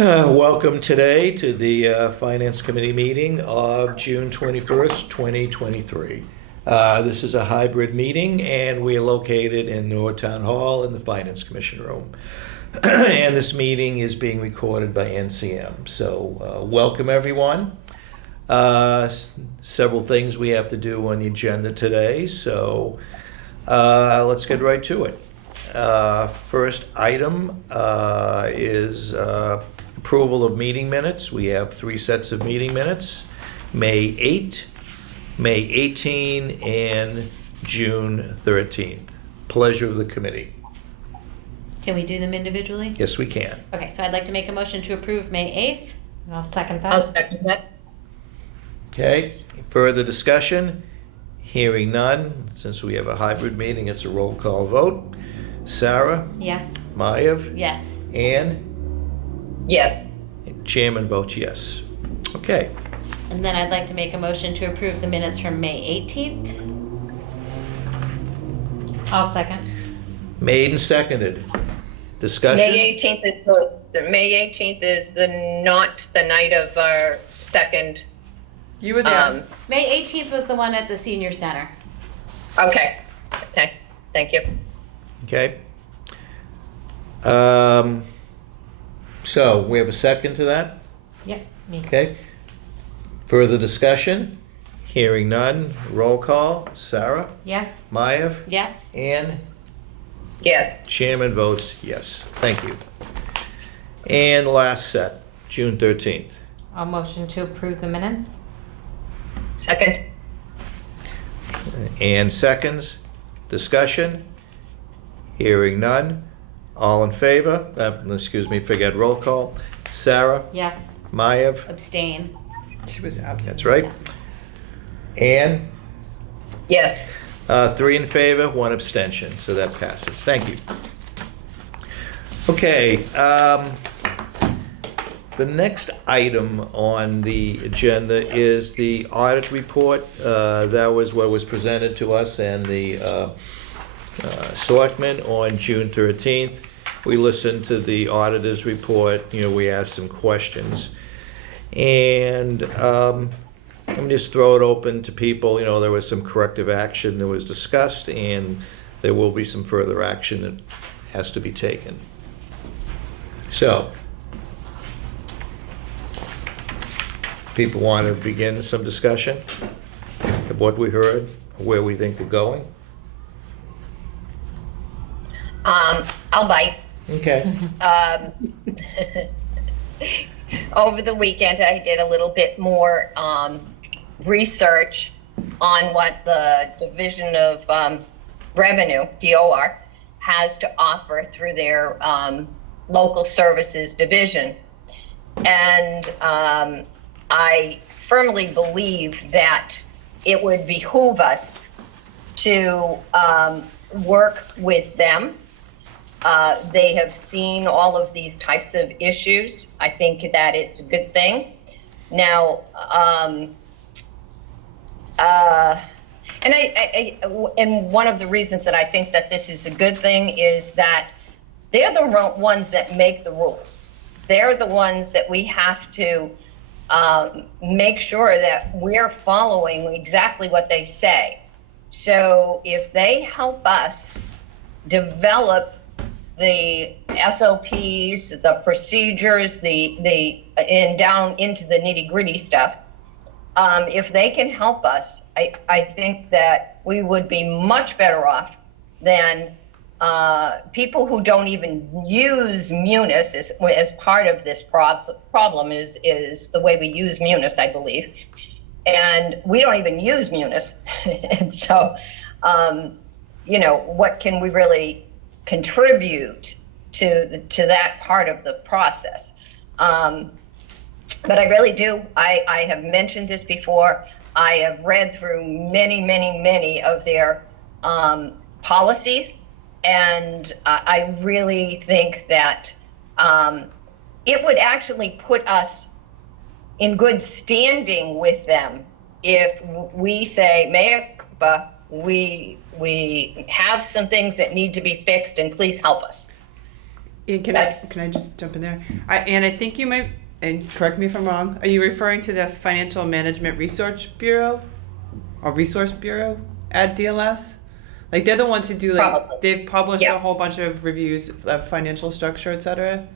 Welcome today to the Finance Committee meeting of June 21st, 2023. This is a hybrid meeting, and we are located in Norwood Town Hall in the Finance Commission room. And this meeting is being recorded by NCM. So welcome, everyone. Several things we have to do on the agenda today, so let's get right to it. First item is approval of meeting minutes. We have 3 sets of meeting minutes: May 8, May 18, and June 13th. Pleasure of the committee. Can we do them individually? Yes, we can. Okay, so I'd like to make a motion to approve May 8th. I'll second that. I'll second that. Okay, further discussion? Hearing none. Since we have a hybrid meeting, it's a roll call vote. Sarah? Yes. Maiev? Yes. Ann? Yes. Chairman votes yes. Okay. And then I'd like to make a motion to approve the minutes from May 18th. I'll second. Made and seconded. Discussion? May 18th is not the night of our second. You were there. May 18th was the one at the senior center. Okay, thank you. Okay. So we have a second to that? Yep, me. Okay. Further discussion? Hearing none. Roll call. Sarah? Yes. Maiev? Yes. Ann? Yes. Chairman votes yes. Thank you. And last set, June 13th. I'll motion to approve the minutes. Second. And seconds. Discussion? Hearing none. All in favor? Forget roll call. Sarah? Yes. Maiev? Abstain. She was absent. That's right. Ann? Yes. 3 in favor, 1 abstention, so that passes. Thank you. Okay, the next item on the agenda is the audit report. That was what was presented to us and the selectmen on June 13th. We listened to the auditor's report. We asked some questions. And let me just throw it open to people. There was some corrective action that was discussed, and there will be some further action that has to be taken. So, people want to begin some discussion of what we heard, where we think we're going? I'll bite. Okay. Over the weekend, I did a little bit more research on what the Division of Revenue, DOR, has to offer through their local services division. And I firmly believe that it would behoove us to work with them. They have seen all of these types of issues. I think that it's a good thing. Now, and one of the reasons that I think that this is a good thing is that they're the ones that make the rules. They're the ones that we have to make sure that we're following exactly what they say. So if they help us develop the SOPs, the procedures, and down into the nitty-gritty stuff, if they can help us, I think that we would be much better off than people who don't even use Munis as part of this problem is the way we use Munis, I believe. And we don't even use Munis. And so, what can we really contribute to that part of the process? But I really do. I have mentioned this before. I have read through many of their policies. And I really think that it would actually put us in good standing with them if we say, Mayor Cooper, we have some things that need to be fixed, and please help us. Ian, That's- can I just jump in there? I think you might, and correct me if I'm wrong, are you referring to the Financial Management Research Bureau or Resource Bureau at DLS? Like they're the ones who do like Probably. they've published Yeah. a whole bunch of reviews of financial structure, et cetera.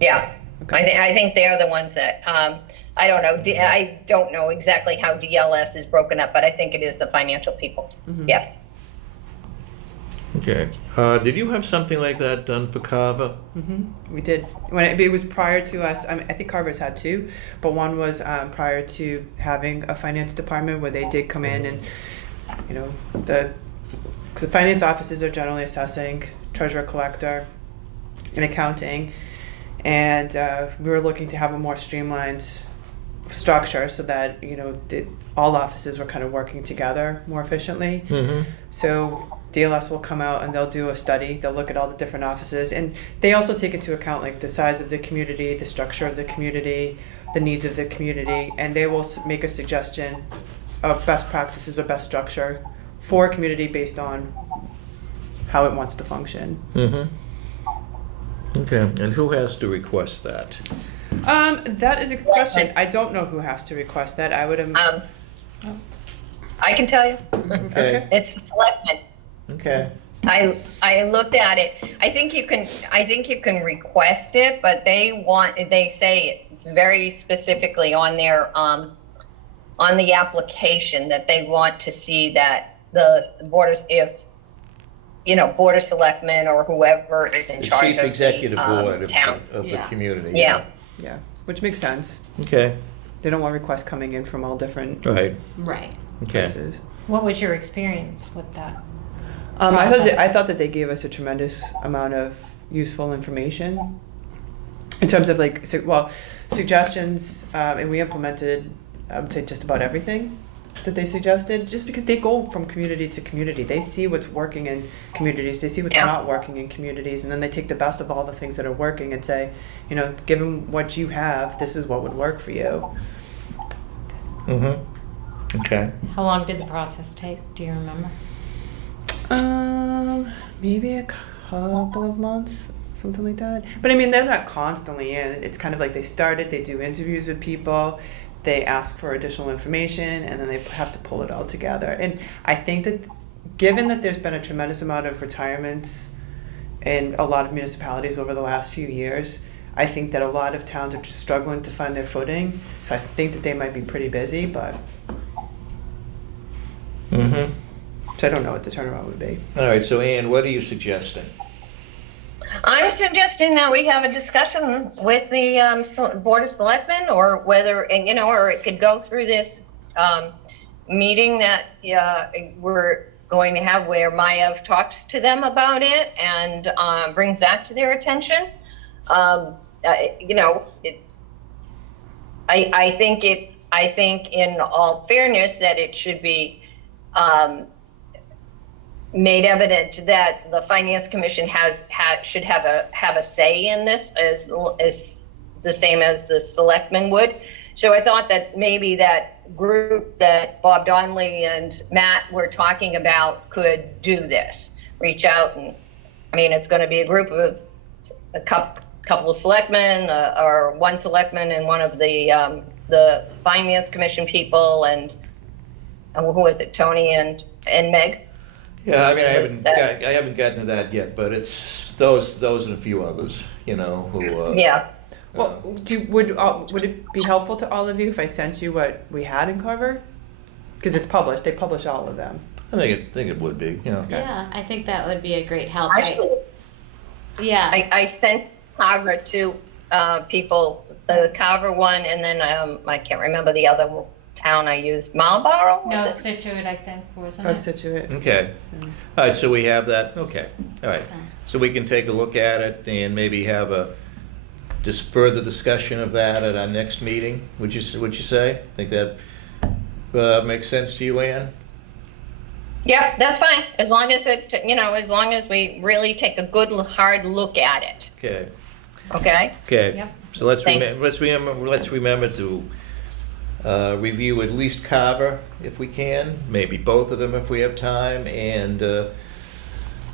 Yeah, Okay. I think they're the ones that, I don't know, I don't know exactly how DLS is broken up, but I think it is the financial people. Yes. Okay. Did you have something like that done for Carver? We did. When it was prior to us, I think Carver's had two, but one was prior to having a finance department where they did come in and, you know, the finance offices are generally assessing, treasurer collector, and accounting, and we were looking to have a more streamlined structure so that, you know, all offices were kind of working together more efficiently. Mm-hmm. So DLS will come out and they'll do a study. They'll look at all the different offices, and they also take into account like the size of the community, the structure of the community, the needs of the community, and they will make a suggestion of best practices or best structure for a community based on how it wants to function. Mm-hmm. Okay. And who has to request that? That is a good question. I don't know who has to request that. I would. I can tell you, Okay. it's the selectmen. Okay. I looked at it. I think you can request it, but they say it very specifically on their on the application that they want to see that the borders, if you know, board of selectmen or whoever is in The charge chief of executive the board of town. the Yeah. community. Yeah. Yeah, which makes sense. Okay. They don't want requests coming in from all different Right. Right. Okay. places. What was your experience with that? I thought that they gave us a tremendous amount of useful information in terms of like, suggestions, and we implemented, I would say, just about everything that they suggested, just because they go from community to community. They see what's working in communities, they see what's Yeah. not working in communities, and then they take the best of all the things that are working and say, you know, given what you have, this is what would work for you. Mm-hmm. Okay. How long did the process take? Do you remember? Maybe a couple of months, something like that. But I mean, they're not constantly in. It's kind of like they started, they do interviews with people, they ask for additional information, and then they have to pull it all together. And I think that given that there's been a tremendous amount of retirements in a lot of municipalities over the last few years, I think that a lot of towns are just struggling to find their footing. So I think that they might be pretty busy, but Mm-hmm. so I don't know what the turnaround would be. All right. So, Ann, what are you suggesting? I'm suggesting that we have a discussion with the Board of Selectmen, or whether, and you know, or it could go through this meeting that we're going to have where Maya talks to them about it and brings that to their attention. You know, I think in all fairness that it should be made evident that the Finance Commission should have a say in this, as the same as the selectmen would. So I thought that maybe that group that Bob Donnelly and Matt were talking about could do this. Reach out, and I mean, it's going to be a group of a couple of selectmen, or one selectman and one of the Finance Commission people, and who was it, Tony and Meg? Yeah, I mean, That- I haven't gotten to that yet, but it's those and a few others, you know, who. Yeah. Well, would it be helpful to all of you if I sent you what we had in Carver? Because it's published. They publish all of them. I think it would be, you know. Yeah, I think that would be a great help. Actually, Yeah. I sent Carver to people, the Carver one, and then I can't remember the other town I used. Marlboro? No, Was it? Situate, I think, wasn't Or it? Situate. Okay. All right, so we have that. Okay. All right. So we can take a look at it and maybe have a just further discussion of that at our next meeting. Would you say? Think that makes sense to you, Ann? Yep, that's fine, as long as as long as we really take a good, hard look at it, Okay, okay? okay. Yep. So let's Thank- remember to review at least Carver if we can, maybe both of them if we have time, and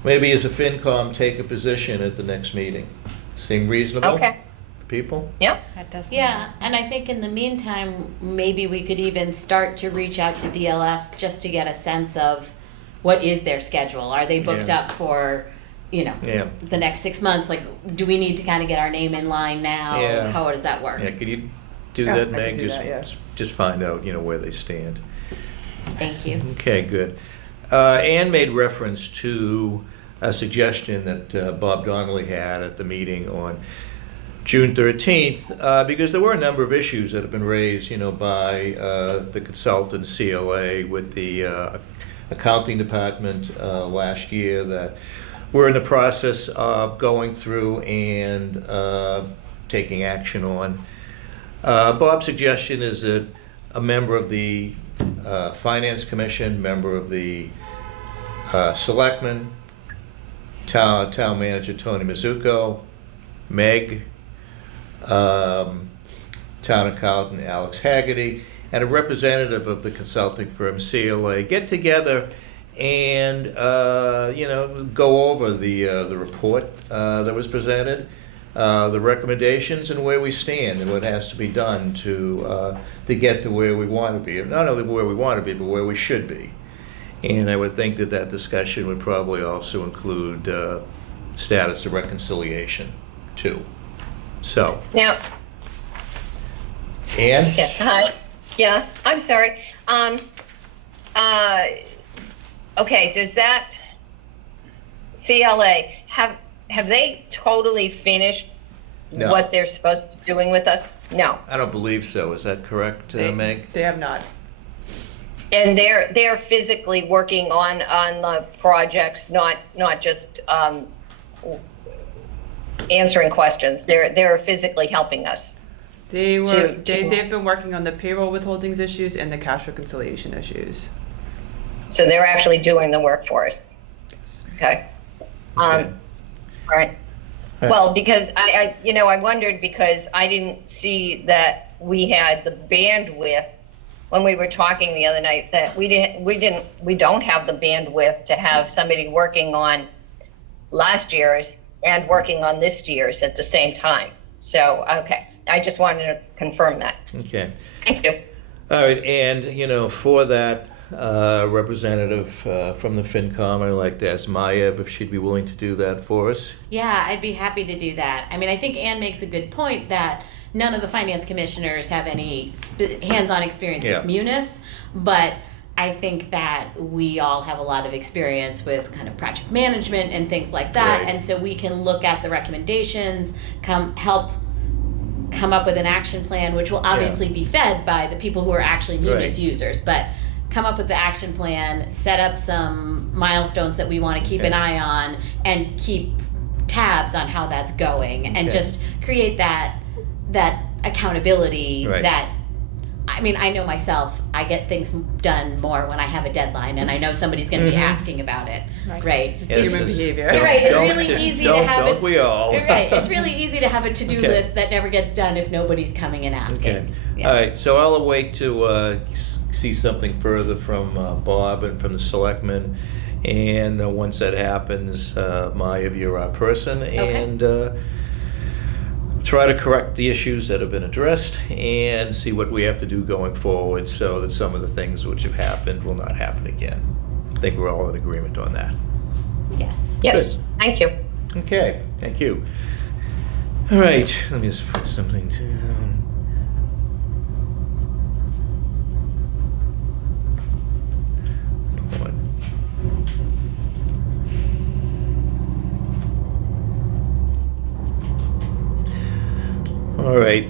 maybe as a FinCom, take a position at the next meeting. Seem reasonable? Okay, People? yep, That does. Yeah, and I think in the meantime, maybe we could even start to reach out to DLS just to get a sense of what is their schedule? Are they booked Yeah. up for, Yeah. the next 6 months? Like, do we need to kind of get our name in line now? Yeah. How does that work? Yeah, could you do Yeah, that, I can Meg? do that, yeah. Just find out, where they stand. Thank you. Okay, good. Ann made reference to a suggestion that Bob Donnelly had at the meeting on June 13th, because there were a number of issues that have been raised, by the consultant CLA with the accounting department last year that we're in the process of going through and taking action on. Bob's suggestion is that a member of the Finance Commission, member of the Selectmen, Town Manager Tony Mizuko, Meg, Town Accountant Alex Haggerty, and a representative of the consulting firm CLA get together and go over the report that was presented, the recommendations, and where we stand and what has to be done to get to where we want to be. Not only where we want to be, but where we should be. And I would think that discussion would probably also include status of reconciliation too. So, now, Ann? yeah, hi, yeah, I'm sorry. Okay, does that CLA, have they totally finished No. what they're supposed to be doing with us? No. I don't believe so. Is that correct, Meg? They have not. And they're physically working on the projects, not just answering questions. They're physically helping us. They've been working on the payroll withholdings issues and the cash reconciliation issues. So they're actually doing the work for us. Okay. Okay. All right. Well, because I wondered because I didn't see that we had the bandwidth when we were talking the other night, that we don't have the bandwidth to have somebody working on last year's and working on this year's at the same time. So, okay, I just wanted to confirm that. Okay. Thank you. All right, and, for that representative from the FinCom, I'd like to ask Maya if she'd be willing to do that for us. Yeah, I'd be happy to do that. I mean, I think Ann makes a good point that none of the finance commissioners have any hands-on experience Yeah. with Munis, but I think that we all have a lot of experience with kind of project management and things like that, Right. and so we can look at the recommendations, help come up with an action plan, which will obviously be fed by the people who are actually Munis Right. users, but come up with the action plan, set up some milestones that we want to keep an eye on, and keep tabs on how that's going, and Okay. just create that accountability. Right. That, I mean, I know myself, I get things done more when I have a deadline and I know somebody's going to be asking about it, right? Yes, Human it's- behavior. You're right, it's Don't- really easy to don't- have don't it. we all? You're right, it's really easy to have a to-do Okay. list that never gets done if nobody's coming and asking. Okay. Yeah. All right, so I'll await to see something further from Bob and from the selectmen. And once that happens, Maya, you're our person. Okay. And try to correct the issues that have been addressed and see what we have to do going forward so that some of the things which have happened will not happen again. I think we're all in agreement on that. Yes. Yes, Good. thank you. Okay, thank you. All right, let me just put something down. All right.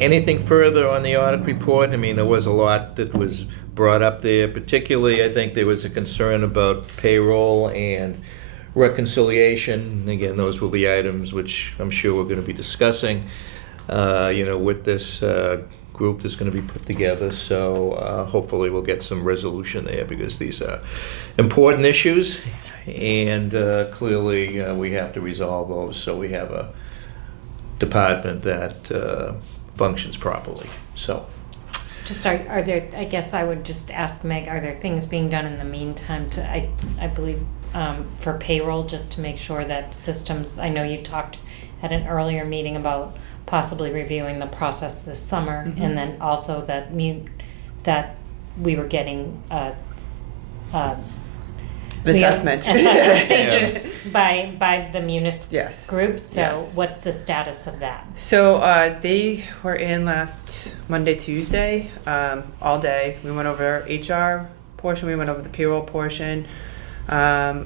Anything further on the audit report? I mean, there was a lot that was brought up there. Particularly, I think there was a concern about payroll and reconciliation. Again, those will be items which I'm sure we're going to be discussing, with this group that's going to be put together. So hopefully we'll get some resolution there, because these are important issues, and clearly we have to resolve those so we have a department that functions properly. So. Just are there, I guess I would just ask Meg, are there things being done in the meantime to, I believe, for payroll, just to make sure that systems, I know you talked at an earlier meeting about possibly reviewing the process this summer, Mhm. and then also that that we were getting An assessment. Thank Yeah. you. By the munis Yes. group, so Yes. what's the status of that? So they were in last Monday, Tuesday, all day. We went over HR portion, we went over the payroll portion. So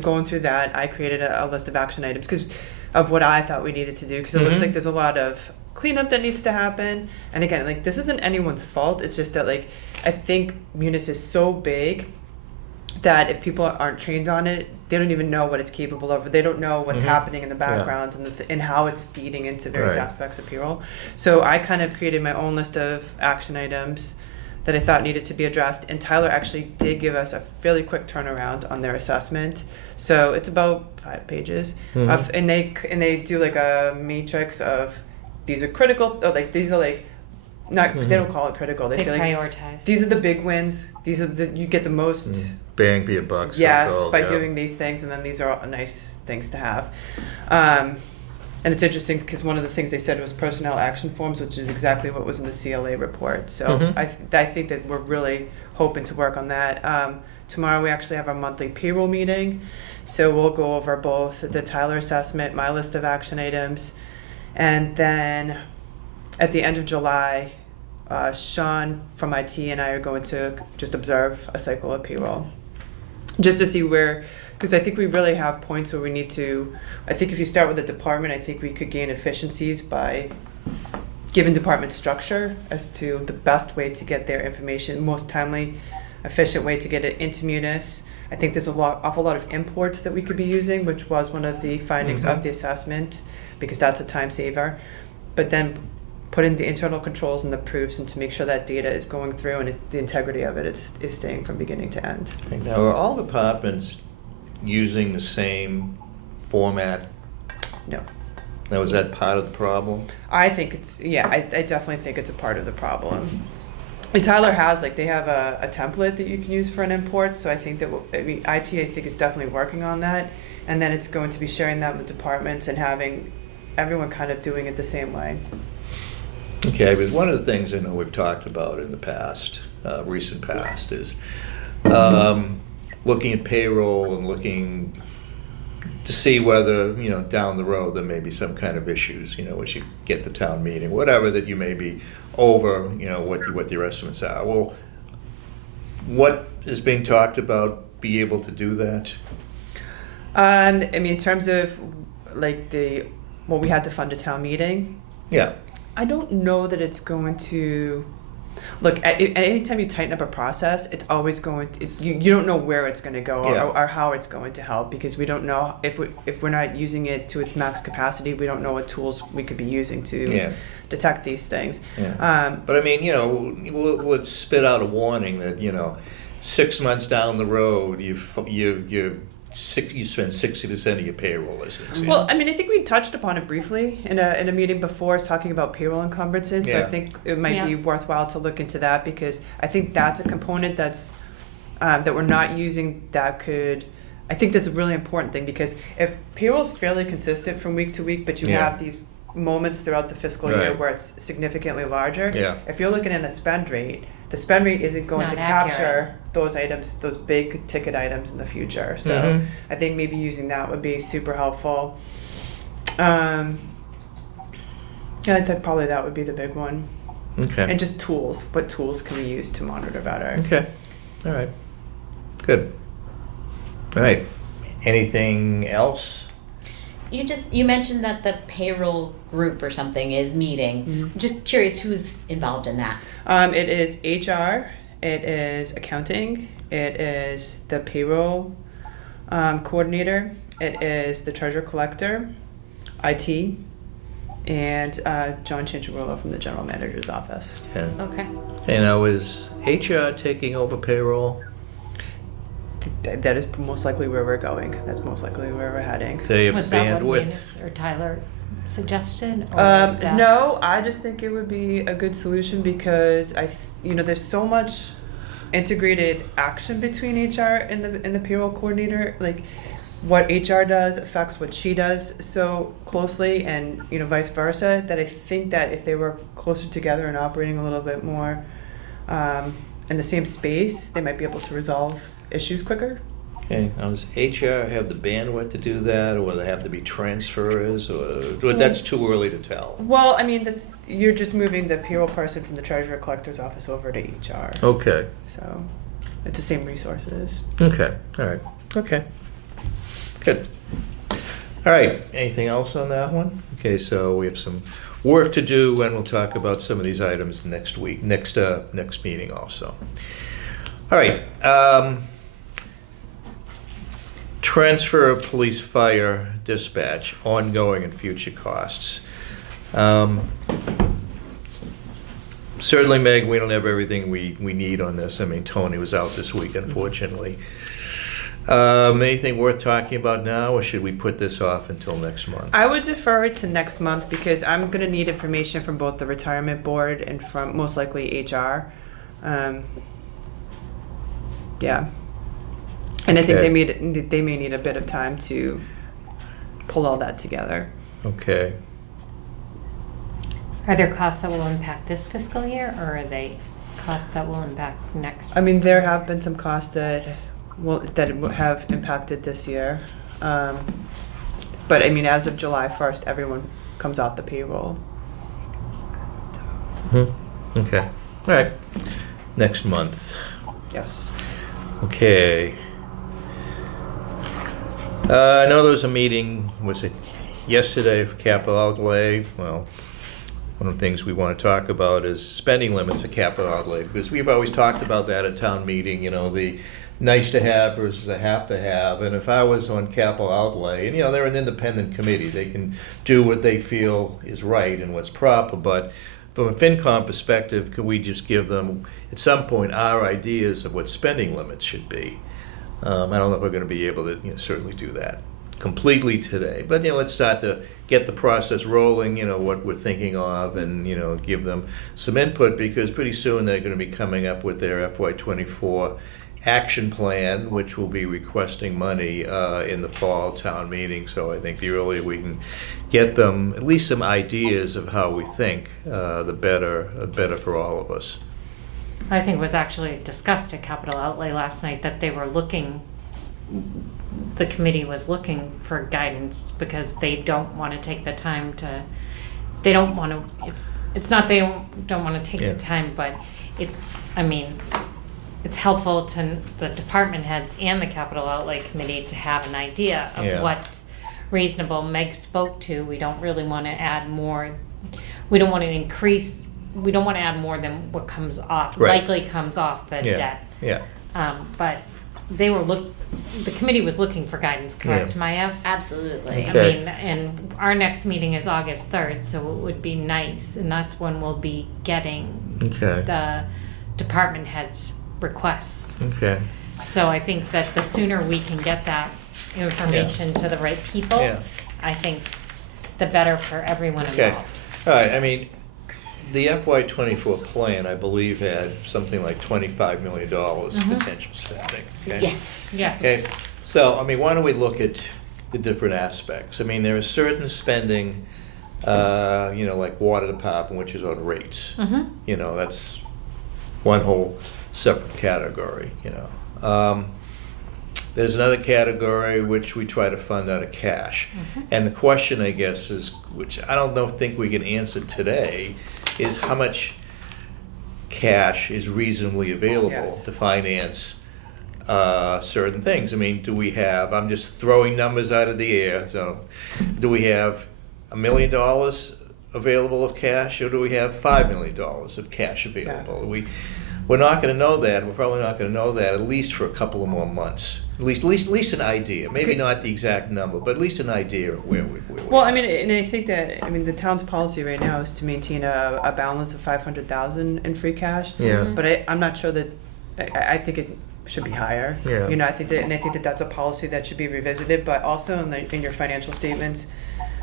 going through that, I created a list of action items because of what I thought we needed to do, because it looks Mhm. like there's a lot of cleanup that needs to happen. And again, like, this isn't anyone's fault. It's just that, like, I think Munis is so big that if people aren't trained on it, they don't even know what it's capable of. They don't know what's Mhm. happening in the Yeah. background and how it's feeding into various Right. aspects of payroll. So I kind of created my own list of action items that I thought needed to be addressed. And Tyler actually did give us a fairly quick turnaround on their assessment. So it's about 5 pages. Mhm. And they do like a matrix of, these are critical, or like, these are like, not, Mhm. they don't call it critical. They They say, like, prioritize. these are the big wins. These are you get the most. Bang for your buck. Yes, so-called, by yeah. doing these things, and then these are all nice things to have. And it's interesting because one of the things they said was personnel action forms, which is exactly what was in the CLA report. So Mhm. I think that we're really hoping to work on that. Tomorrow we actually have our monthly payroll meeting, so we'll go over both the Tyler assessment, my list of action items, and then at the end of July, Sean from IT and I are going to just observe a cycle of payroll, just to see where, because I think we really have points where we need to, I think if you start with the department, I think we could gain efficiencies by giving department structure as to the best way to get their information, most timely, efficient way to get it into Munis. I think there's awful lot of imports that we could be using, which was one of the findings of the assessment, because that's a time saver. But then put in the internal controls and the proofs, and to make sure that data is going through and the integrity of it is staying from beginning to end. Now, are all departments using the same format? No. Now, is that part of the problem? I think I definitely think it's a part of the problem. And Tyler has, like, they have a template that you can use for an import, so I think that, IT, I think, is definitely working on that, and then it's going to be sharing that with departments and having everyone kind of doing it the same way. Okay, because one of the things I know we've talked about in the past, recent past, is looking at payroll and looking to see whether, down the road there may be some kind of issues, which you get the town meeting, whatever, that you may be over, what your estimates are. Well, what is being talked about, be able to do that? I mean, in terms of, like, what we had to fund a town meeting, Yeah. I don't know that it's going to look at anytime you tighten up a process, it's always going to, you don't know where it's going to go Yeah. or how it's going to help, because we don't know if we're not using it to its max capacity, we don't know what tools we could be using to Yeah. detect these things. Yeah. But I mean, we'll spit out a warning that, 6 months down the road, you spend 60% of your payroll as an example. Well, I mean, I think we touched upon it briefly in a meeting before, talking about payroll encumbrances. So I Yeah. think it might be Yeah. worthwhile to look into that, because I think that's a component that's that we're not using that could. I think that's a really important thing, because if payroll is fairly consistent from week to week, but you Yeah. have these moments throughout the fiscal year Right. where it's significantly larger. Yeah. If you're looking at a spend rate, the spend rate isn't going not to accurate. capture those items, those big ticket items in the future. So Mhm. I think maybe using that would be super helpful. Yeah, I think probably that would be the big one. Okay. And just tools. What tools can we use to monitor better? Okay, all right, good. All right, anything else? You mentioned that the payroll group or something is meeting. Mhm. I'm just curious who's involved in that. It is HR, it is accounting, it is the payroll coordinator, it is the treasurer collector, IT, and John Chincharolo from the general manager's office. Yeah. Okay. And now is HR taking over payroll? That is most likely where we're going. That's most likely where we're heading. They have Was that what bandwidth? Venus or Tyler suggested? Or is that- No, I just think it would be a good solution because there's so much integrated action between HR and the payroll coordinator. Like, what HR does affects what she does so closely, and vice versa. That I think that if they were closer together and operating a little bit more in the same space, they might be able to resolve issues quicker. Okay, now does HR have the bandwidth to do that, or will there have to be transfers, or that's too early to tell? Well, I mean, you're just moving the payroll person from the treasurer collector's office over to HR. Okay, So it's the same resources. okay, all right, okay, good. All right, anything else on that one? Okay, so we have some work to do, and we'll talk about some of these items next week, next meeting also. All right, transfer of police fire dispatch, ongoing and future costs. Certainly, Meg, we don't have everything we need on this. I mean, Tony was out this week, unfortunately. Anything worth talking about now, or should we put this off until next month? I would defer it to next month because I'm going to need information from both the retirement board and from most likely HR. Yeah. And I think Okay. they may need a bit of time to pull all that together. Okay. Are there costs that will impact this fiscal year, or are they costs that will impact next? I mean, fiscal there year? have been some costs that have impacted this year. But I mean, as of July 1st, everyone comes off the payroll. Okay. All right. Next month. Yes. Okay. I know there was a meeting, was it yesterday, for capital outlay? Well, one of the things we want to talk about is spending limits for capital outlay, because we've always talked about that at town meeting, the nice to have versus a have to have. And if I was on capital outlay, and they're an independent committee, they can do what they feel is right and what's proper, but from a FinCom perspective, could we just give them, at some point, our ideas of what spending limits should be? I don't know if we're going to be able to certainly do that completely today. But let's start to get the process rolling, what we're thinking of, and give them some input, because pretty soon they're going to be coming up with their FY24 action plan, which will be requesting money in the fall town meeting. So I think the earlier we can get them at least some ideas of how we think, the better for all of us. I think it was actually discussed at Capital Outlay last night that they were the committee was looking for guidance because they don't want to take the time to, they don't want to, it's not they don't want to take Yeah. the time, but it's helpful to the department heads and the Capital Outlay Committee to have an idea of Yeah. what reasonable. Meg spoke to, we don't really want to add more, we don't want to increase, we don't want to add more than what comes off, Right. likely comes off the Yeah. debt. Yeah. But the committee was looking for guidance, correct, Yeah. Maya? Absolutely. I Okay. mean, and our next meeting is August 3rd, so it would be nice, and that's when we'll be getting Okay. the department heads' requests. Okay. So I think that the sooner we can get that information to the right people, Yeah. I think the better for everyone Okay. involved. All right, I mean, the FY24 plan, I believe, had something like $25 million potential spending. Okay? Yes. Yes. Okay, so, I mean, why don't we look at the different aspects? I mean, there is certain spending, like water department, which is on rates. Mm-hmm. That's one whole separate category, There's another category which we try to fund out of cash. And the question, I guess, is, which I don't think we can answer today, is how much cash is reasonably available Yes. to finance certain things. I mean, do we have, I'm just throwing numbers out of the air, so do we have $1 million available of cash, or do we have $5 million of cash available? we're not gonna know that, we're probably not gonna know that at least for a couple of more months. At least an idea, maybe not the exact number, but at least an idea of where we Well, are. I mean, and I think that, I mean, the town's policy right now is to maintain a balance of 500,000 in free cash. Yeah. But I'm not sure that, I think it should be higher. Yeah. You know, I think that that's a policy that should be revisited, but also in your financial statements,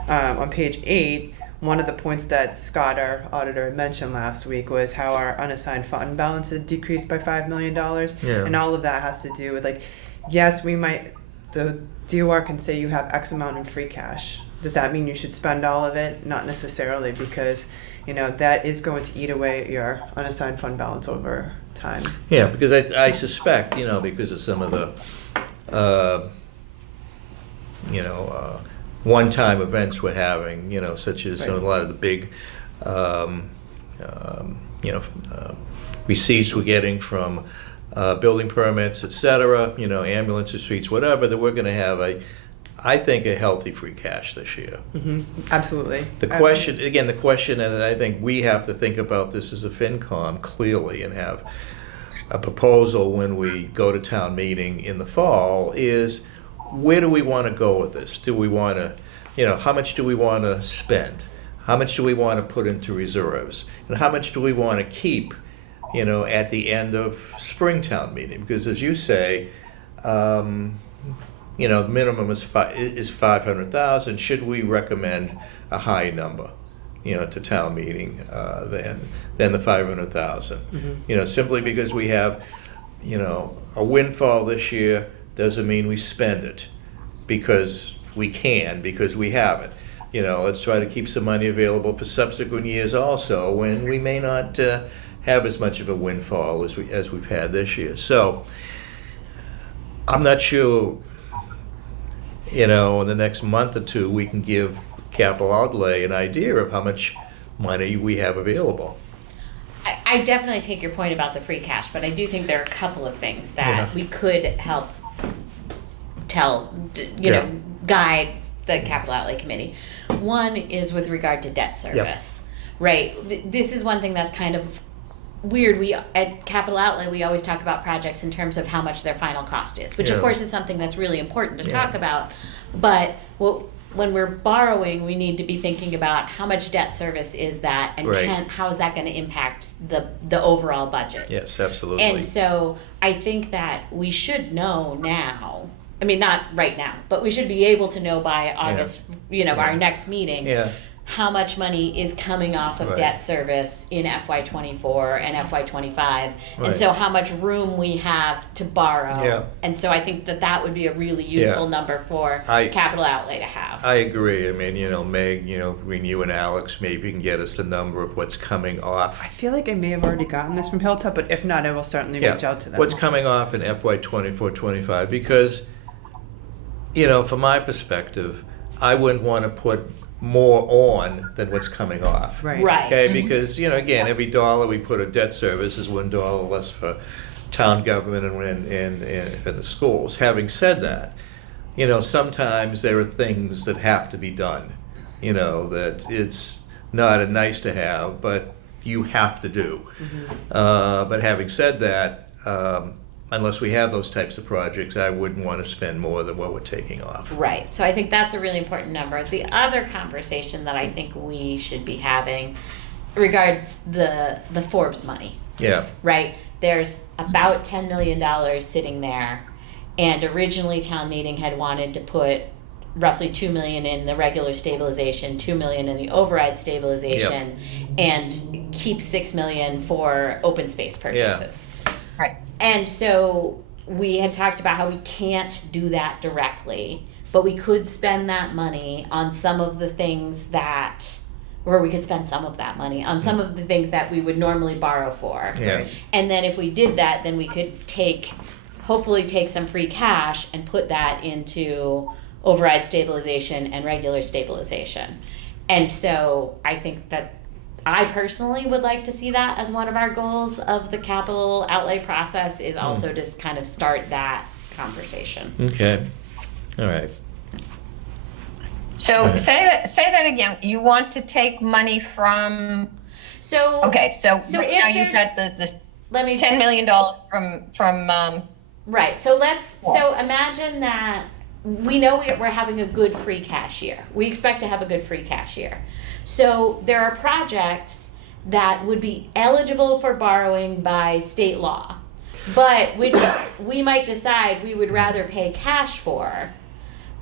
on page 8, one of the points that Scott, our auditor, mentioned last week was how our unassigned fund balance had decreased by $5 million. Yeah. And all of that has to do with, like, yes, the DOR can say you have X amount in free cash. Does that mean you should spend all of it? Not necessarily, because, you know, that is going to eat away at your unassigned fund balance over time. Yeah, because I suspect, you know, because of some of the, one-time events we're having, you know, such as a Right. lot of the big, receipts we're getting from building permits, et cetera, you know, ambulances, streets, whatever, that we're gonna have I think, a healthy free cash this year. Absolutely. The question, and I think we have to think about this as a FinCom clearly and have a proposal when we go to town meeting in the fall is, where do we want to go with this? Do we want to, you know, how much do we want to spend? How much do we want to put into reserves? And how much do we want to keep, you know, at the end of Springtown meeting? Because as you say, you know, the minimum is 500,000. Should we recommend a high number, you know, to town meeting than the 500,000? You know, simply because we have, you know, a windfall this year doesn't mean we spend it because we can, because we have it. You know, let's try to keep some money available for subsequent years also, when we may not have as much of a windfall as we've had this year. So I'm not sure, you know, in the next month or two, we can give capital outlay an idea of how much money we have available. I definitely take your point about the free cash, but I do think there are a couple of things that Yeah. we could help Yeah. guide the capital outlay committee. One is with regard to debt service, right? This is one thing that's kind of weird. We at capital outlay, we always talk about projects in terms of how much their final cost is, which Yeah. of course is something that's really important to Yeah. talk about. But when we're borrowing, we need to be thinking about how much debt service is that, and Right. how is that going to impact the overall budget. Yes, absolutely. And so I think that we should know now. I mean, not right now, but we should be able to know by August, our next meeting, Yeah. how much money is coming off of Right. debt service in FY24 and FY25, Right. and so how much room we have to borrow. Yeah. And so I think that would be a really useful Yeah. number for capital outlay to have. I agree. I mean, you know, Meg, you know, between you and Alex, maybe can get us the number of what's coming off. I feel like I may have already gotten this from Hilltop, but if not, I will certainly reach out to them. What's coming off in FY 24, 25, because, you know, from my perspective, I wouldn't want to put more on than what's coming off. Right. Right. Okay, because, you know, again, every dollar we put in debt service is $1 less for town government and for the schools. Having said that, you know, sometimes there are things that have to be done, you know, that it's not a nice to have, but you have to do. But having said that, unless we have those types of projects, I wouldn't want to spend more than what we're taking off. Right. So I think that's a really important number. The other conversation that I think we should be having regards the Forbes money, Yeah, right? There's about $10 million sitting there, and originally town meeting had wanted to put roughly $2 million in the regular stabilization, $2 million in the override stabilization, and keep $6 million for open space purchases. Right. And so we had talked about how we can't do that directly, but we could spend that money on some of the things that, or we could spend some of that money on some of the things that we would normally borrow for. yeah, And then if we did that, then we could hopefully take some free cash and put that into override stabilization and regular stabilization. And so I think that I personally would like to see that as one of our goals of the capital outlay process, is also just kind of start that conversation. okay, all right. So Right. say that again. You want to take money from? So Okay, so So right if now you've there's- got the let me $10 million from right. So imagine that we know we're having a good free cash year. We expect to have a good free cash year. So there are projects that would be eligible for borrowing by state law, but which we might decide we would rather pay cash for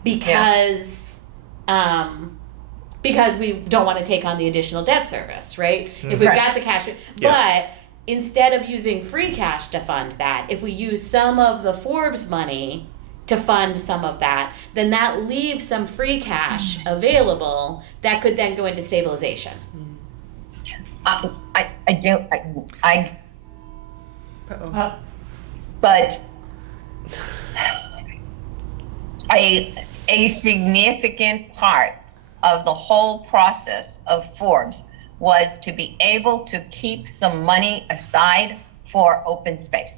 because we don't want to take on the additional debt service, right? If we've got the cash, but instead of using free cash to fund that, if we use some of the Forbes money to fund some of that, then that leaves some free cash available that could then go into stabilization. But a significant part of the whole process of Forbes was to be able to keep some money aside for open space.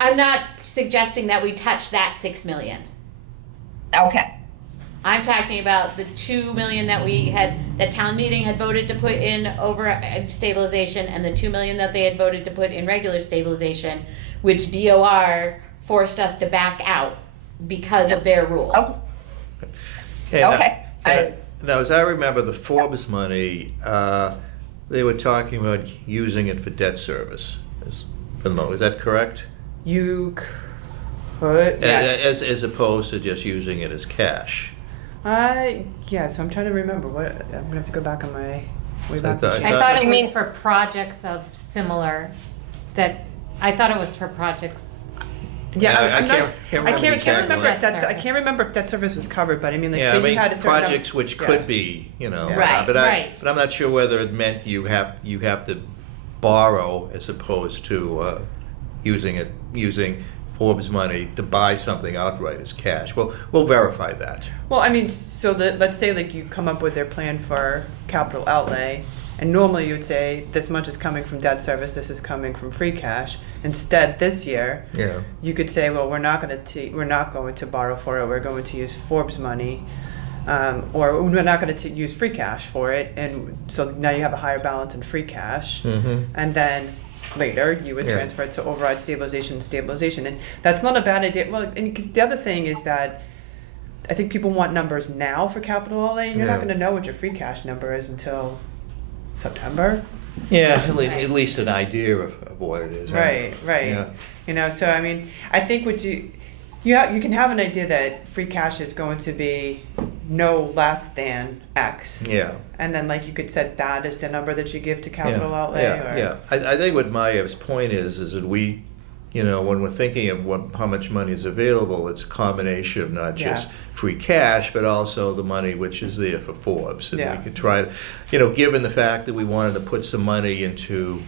I'm not suggesting that we touch that 6 million. Okay. I'm talking about the 2 million that town meeting had voted to put in over stabilization, and the 2 million that they had voted to put in regular stabilization, which DOR forced us to back out because of their rules. Oh. Okay. Okay. Now, as I remember, the Forbes money, they were talking about using it for debt service, for the moment. Is that correct? You could, yes. As opposed to just using it as cash. Yeah, so I'm trying to remember what, I'm gonna have to go back on my way back. thought- I thought it You was mean- for projects of similar, I thought it was for projects. Yeah, I I'm not- can't remember I can't exactly. remember if that's, I Service. can't remember if debt service was covered, but I mean, like, Yeah, say I mean, you had a certain. projects which yeah. could be, Right, but right. I'm not sure whether it meant you have to borrow as opposed to using Forbes money to buy something outright as cash. Well, we'll verify that. Well, I mean, so let's say like you come up with their plan for capital outlay, and normally you would say this much is coming from debt service, this is coming from free cash. Instead, this year, Yeah. you could say, well, we're not going to borrow for it. We're going to use Forbes money, or we're not going to use free cash for it. And so now you have a higher balance in free cash, and then later you would Yeah. transfer it to override stabilization, and that's not a bad idea. Well, because the other thing is that I think people want numbers now for capital outlay, and you're not Yeah. going to know what your free cash number is until September. Yeah, at least an idea of what it is. Right. Yeah. You know, so I mean, I think what you can have an idea that free cash is going to be no less than X. Yeah. And then like you could set that as the number that you give to capital outlay. Yeah. I think what Maya's point is that we, when we're thinking of how much money is available, it's a combination of not just free cash, but also the money which is there for Forbes. And we could try to, given the fact that we wanted to put some money into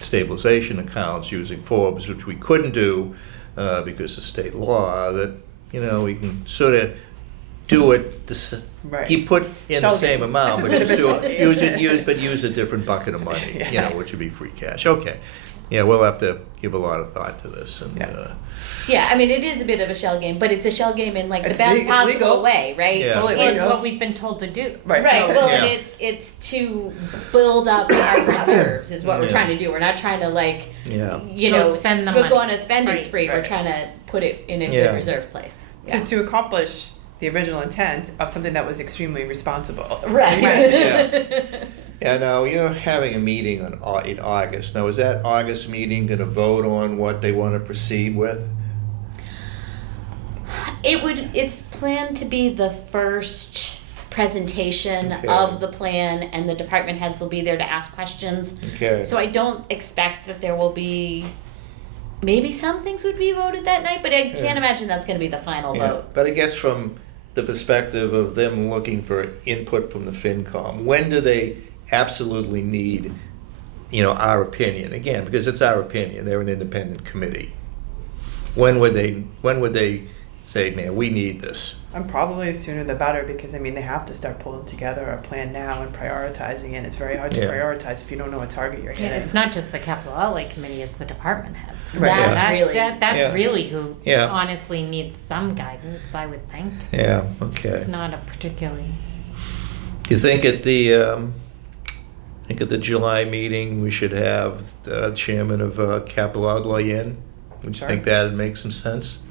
stabilization accounts using Forbes, which we couldn't do because of state law, that, we can sort of do it, Right. you put in the Shell same game. amount, It's a but bit of just a shell game. use a different bucket of money, Yeah. which would be free cash. Okay. Yeah, we'll have to give a lot of thought to this. And Yeah, I mean, it is a bit of a shell game, but it's a shell game in like the It's best legal. possible way, right? Yeah. Totally It's legal. what we've been told to do. Right. Right. Well, Yeah. and it's to build up our reserves is what we're Yeah. trying to do. We're not trying to Yeah. Go spend the we're money. going on a spending Right, spree. We're right. trying to put it in a Yeah. good reserve place. So Yeah. to accomplish the original intent of something that was extremely responsible. Right. Yeah, now you're having a meeting in August. Now, is that August meeting going to vote on what they want to proceed with? It's planned to be the first presentation Okay. of the plan, and the department heads will be there to ask questions. Okay. So I don't expect that there will be. Maybe some things would be voted that night, but I can't imagine that's going to be the final Yeah. vote. But I guess from the perspective of them looking for input from the FinCom, when do they absolutely need, our opinion? Again, because it's our opinion. They're an independent committee. When would they say, man, we need this? I'm probably sooner the better because I mean they have to start pulling together a plan now and prioritizing it. It's very hard to Yeah. prioritize if you don't know what target you're Yeah, hitting. it's not just the capital outlay committee, it's the department heads. Right. That's Yeah. really That's Yeah. really who Yeah. honestly needs some guidance, I would think. Yeah, okay. It's not a particularly. You think at the think at the July meeting, we should have the chairman of capital outlay in. Would you Sure. think that'd make some sense?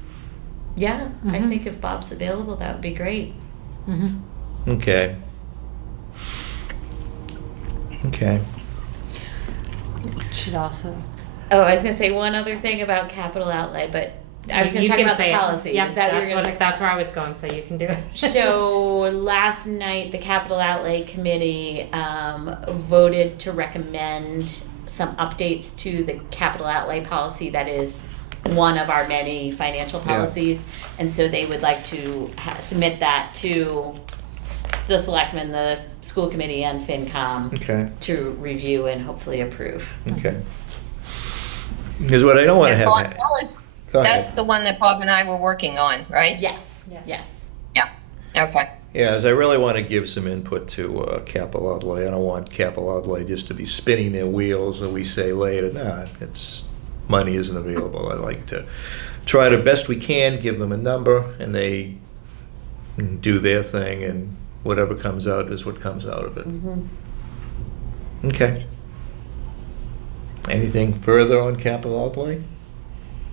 Yeah, I Mhm. think if Bob's available, that would be great. Mhm. Okay. Okay. Should also. Oh, I was gonna say one other thing about capital outlay, but I was gonna You talk can about the say it. policy. Yep, Was that what you were that's gonna talk That's where I was going, so you can do it. So last night, the capital outlay committee voted to recommend some updates to the capital outlay policy that is one of our many financial Yeah. policies. And so they would like to submit that to the selectmen, the school committee, and FinCom Okay. to review and hopefully approve. Okay. Because what I don't want to And have. Bob, Go ahead. that's the one that Bob and I were working on, right? Yes, Yes. yes. Yeah, okay. Yeah, as I really want to give some input to capital outlay. I don't want capital outlay just to be spinning their wheels, and we say later, nah, it's money isn't available. I like to try the best we can, give them a number, and they do their thing, and whatever comes out is what comes out of it. Okay. Anything further on capital outlay?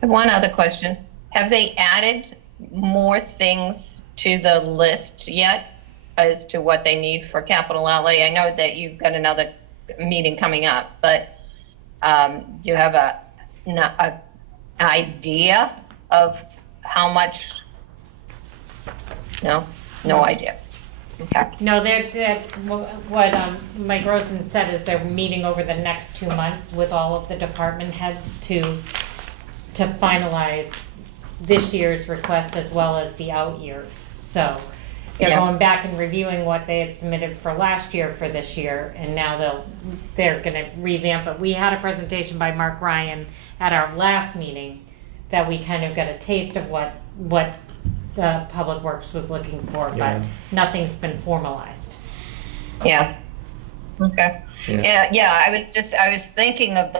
One other question. Have they added more things to the list yet as to what they need for capital outlay? I know that you've got another meeting coming up, but do you have a idea of how much? No idea. Okay. No, what Mike Rosen said is they're meeting over the next 2 months with all of the department heads to finalize this year's request as well as the out years. So they're Yeah. going back and reviewing what they had submitted for last year for this year, and now they're gonna revamp it. We had a presentation by Mark Ryan at our last meeting that we kind of got a taste of what the Public Works was looking for, Yeah. but nothing's been formalized. Yeah. Okay. Yeah. Yeah. I was thinking of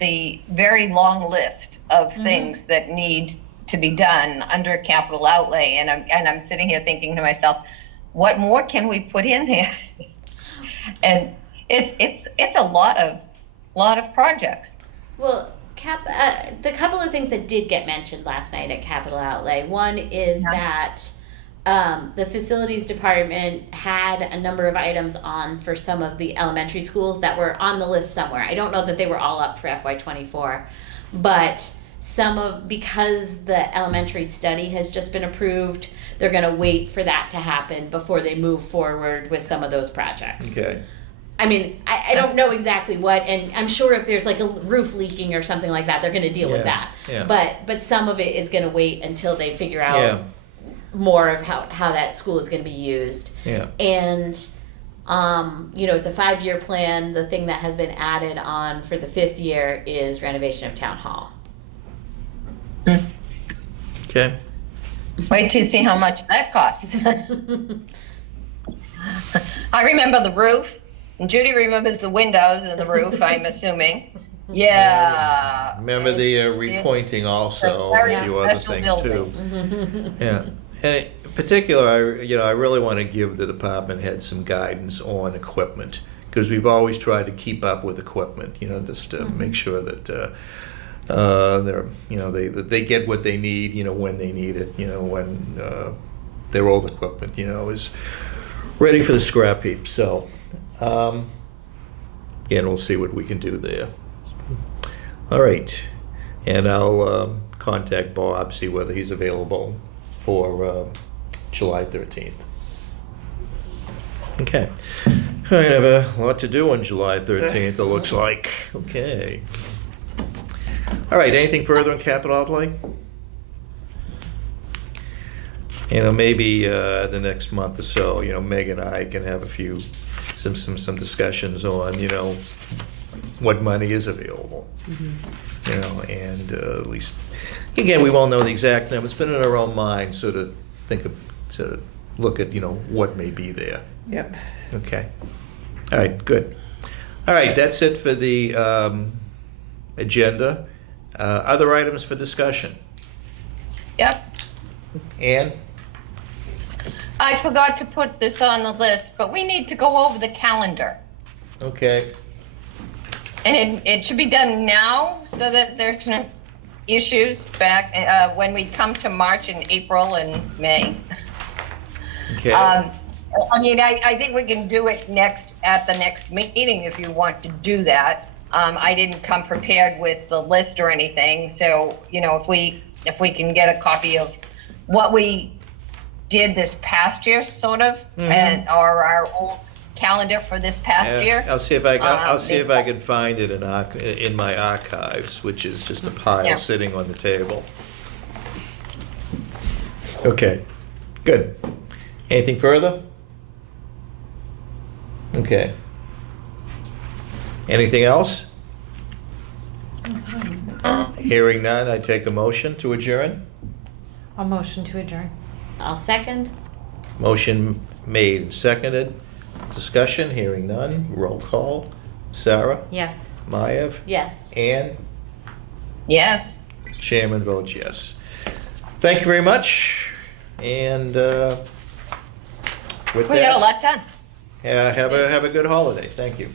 the very long list of things that need to be done under capital outlay, and I'm sitting here thinking to myself, what more can we put in there? And it's a lot of projects. Well, the couple of things that did get mentioned last night at Capital Outlay. One is that the facilities department had a number of items on for some of the elementary schools that were on the list somewhere. I don't know that they were all up for FY24, but because the elementary study has just been approved, they're going to wait for that to happen before they move forward with some of those projects. Okay. I mean, I don't know exactly what, and I'm sure if there's like a roof leaking or something like that, they're going to deal with Yeah, that. yeah. But some of it is going to wait until they figure out Yeah. more of how that school is going to be used. Yeah. And it's a 5-year plan. The thing that has been added on for the 5th year is renovation of town hall. Okay. Wait to see how much that costs. I remember the roof, and Judy remembers the windows and the roof, I'm assuming. Yeah. Remember the repointing also, Very a few other special things building. too. Yeah, and in particular, I really want to give the department head some guidance on equipment, because we've always tried to keep up with equipment, just to make sure that they get what they need, when they need it, when their old equipment, is ready for the scrap heap. So, again, we'll see what we can do there. All right, and I'll contact Bob, see whether he's available for July 13th. Okay. I have a lot to do on July 13th, it looks like. Okay. All right, anything further on capital outlay? Maybe the next month or so, Meg and I can have some discussions on, what money is available. And at least, again, we won't know the exact numbers, but in our own mind, sort of look at, what may be there. Yep. Okay. All right, good. All right, that's it for the agenda. Other items for discussion? Yep. Ann? I forgot to put this on the list, but we need to go over the calendar. Okay. And it should be done now so that there's no issues back when we come to March and April and May. Okay. I mean, I think we can do it at the next meeting if you want to do that. I didn't come prepared with the list or anything, so, you know, if we can get a copy of what we did this past year, sort of, and or our old calendar for this past Yeah, year. I'll see if I can find it in my archives, which is just a pile Yeah. sitting on the table. Okay, good. Anything further? Okay. Anything else? Hearing none, I take a motion to adjourn. I'll motion to adjourn. I'll second. Motion made and seconded. Discussion, hearing none. Roll call. Sarah? Yes. Maiev? Yes. Ann? Yes. Chairman votes yes. Thank you very much. And with We got a that, lot done. have a good holiday. Thank you.